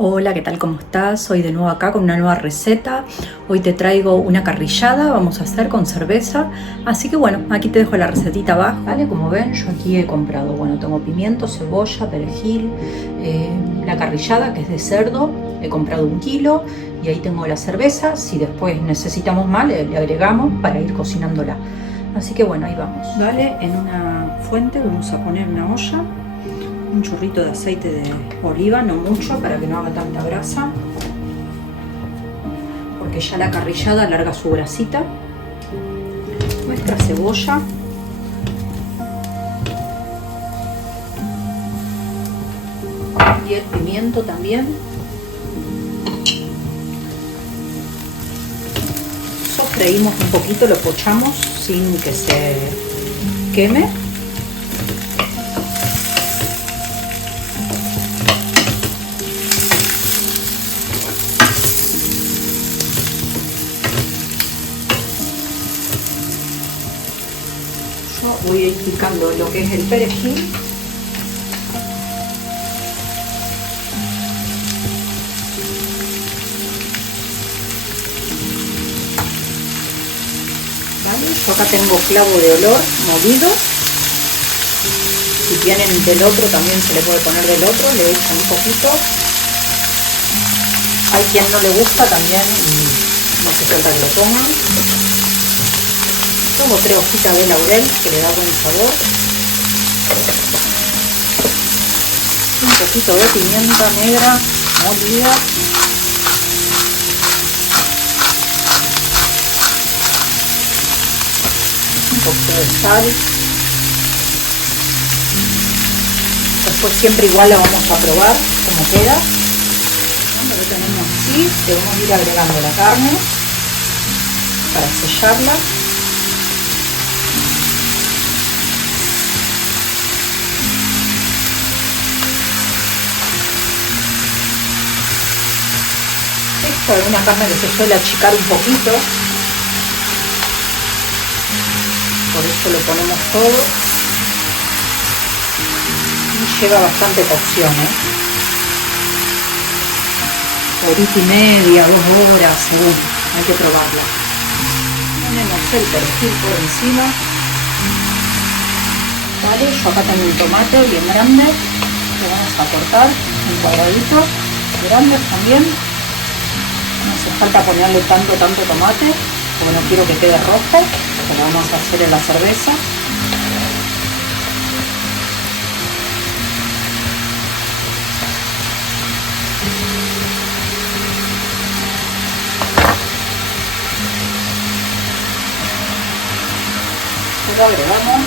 Hola, ¿qué tal? ¿Cómo estás? Hoy de nuevo acá con una nueva receta. Hoy te traigo una carrillada, vamos a hacer con cerveza. Así que bueno, aquí te dejo la recetita abajo. Vale, como ven, yo aquí he comprado, bueno, tengo pimiento, cebolla, perejil, la carrillada que es de cerdo, he comprado 1 kilo y ahí tengo la cerveza. Si después necesitamos más, le agregamos para ir cocinándola. Así que bueno, ahí vamos. Vale, en una fuente vamos a poner una olla. Un chorrito de aceite de oliva, no mucho para que no haga tanta grasa, porque ya la carrillada larga su grasita. Nuestra cebolla, y el pimiento también. Sofreímos un poquito, lo pochamos sin que se queme. Voy a ir picando lo que es el perejil. Vale, yo acá tengo clavo de olor molido. Si tienen del otro también se le puede poner del otro, le echan un poquito. Hay quien no le gusta también y no hace falta que lo pongan. Pongo 3 hojitas de laurel que le da buen sabor. Un poquito de pimienta negra molida. Un poquito de sal. Después siempre igual la vamos a probar como queda. Cuando lo tenemos así, le vamos a ir agregando la carne para sellarla. Esta es una carne que se suele achicar un poquito, por eso lo ponemos todo y lleva bastante cocción, horita y media, 2 horas, según, hay que probarla. Ponemos el perejil por encima. Vale, yo acá tengo un tomate bien grande, lo vamos a cortar en cuadraditos grandes también. No hace falta ponerle tanto tomate, porque no quiero que quede rojo, porque lo vamos a hacer en la cerveza. Lo agregamos.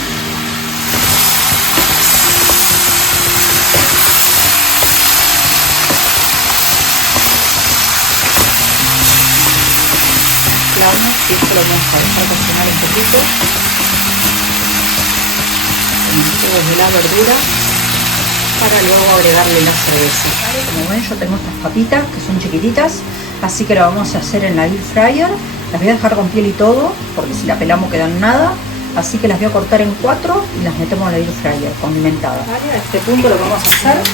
Y esto lo vamos a dejar cocinar un poquito con los jugos de la verdura para luego agregarle la cerveza. ¿Vale? Como ven, yo tengo estas papitas que son chiquititas, así que lo vamos a hacer en la air fryer. Las voy a dejar con piel y todo, porque si la pelamos quedan nada, así que las voy a cortar en 4 y las metemos en la air fryer condimentadas. ¿Vale? A este punto lo que vamos a hacer es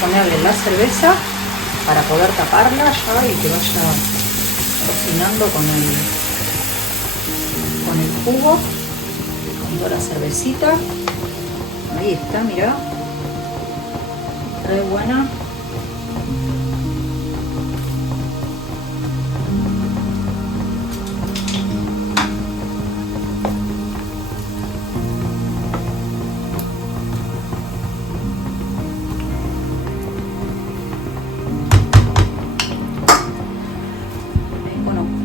ponerle la cerveza para poder taparla ya y que vaya cocinando con el jugo, con toda la cervecita. Ahí está, mirá, re buena.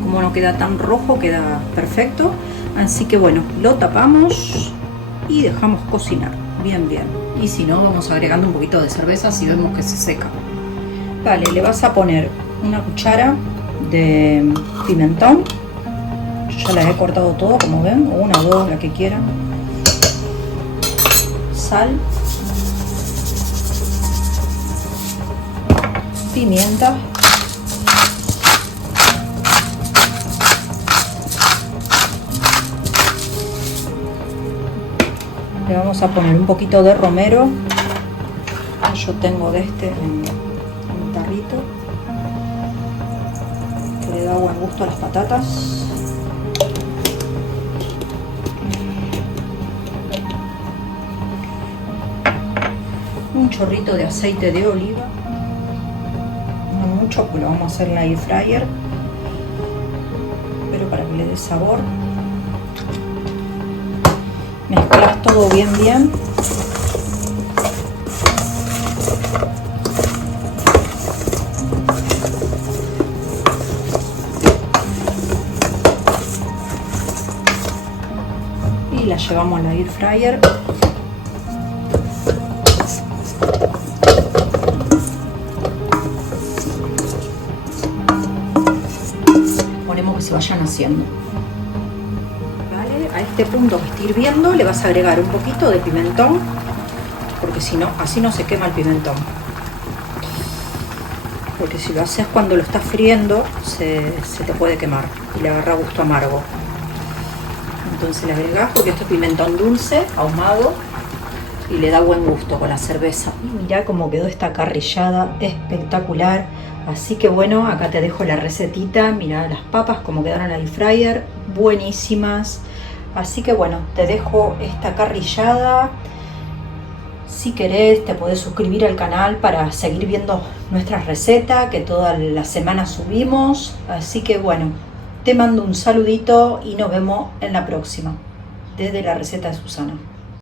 Como no queda tan rojo, queda perfecto. Así que bueno, lo tapamos y dejamos cocinar bien. Y si no, vamos agregando un poquito de cerveza si vemos que se seca. Vale, le vas a poner una cuchara de pimentón. Yo ya las he cortado todo, como ven, 1 o 2, la que quieran. Sal. Pimienta. Le vamos a poner un poquito de romero. Yo tengo de este en chorrito que le da buen gusto a las patatas. Un chorrito de aceite de oliva, no mucho porque lo vamos a hacer en la air fryer, pero para que le dé sabor. Mezclas todo bien. Y la llevamos a la air fryer. Ponemos que se vayan haciendo. Vale, a este punto que esté hirviendo le vas a agregar un poquito de pimentón, porque si no, así no se quema el pimentón. Porque si lo haces cuando lo estás friendo, se te puede quemar y le agarra gusto amargo. Entonces le agregás, porque esto es pimentón dulce, ahumado, y le da buen gusto con la cerveza. Y mirá cómo quedó esta carrillada, espectacular. Así que bueno, acá te dejo la recetita. Mirá las papas como quedaron en la air fryer, buenísimas. Así que bueno, te dejo esta carrillada. Si querés te podés suscribir al canal para seguir viendo nuestras recetas que toda la semana subimos. Así que bueno, te mando un saludito y nos vemos en la próxima desde la receta de Susana.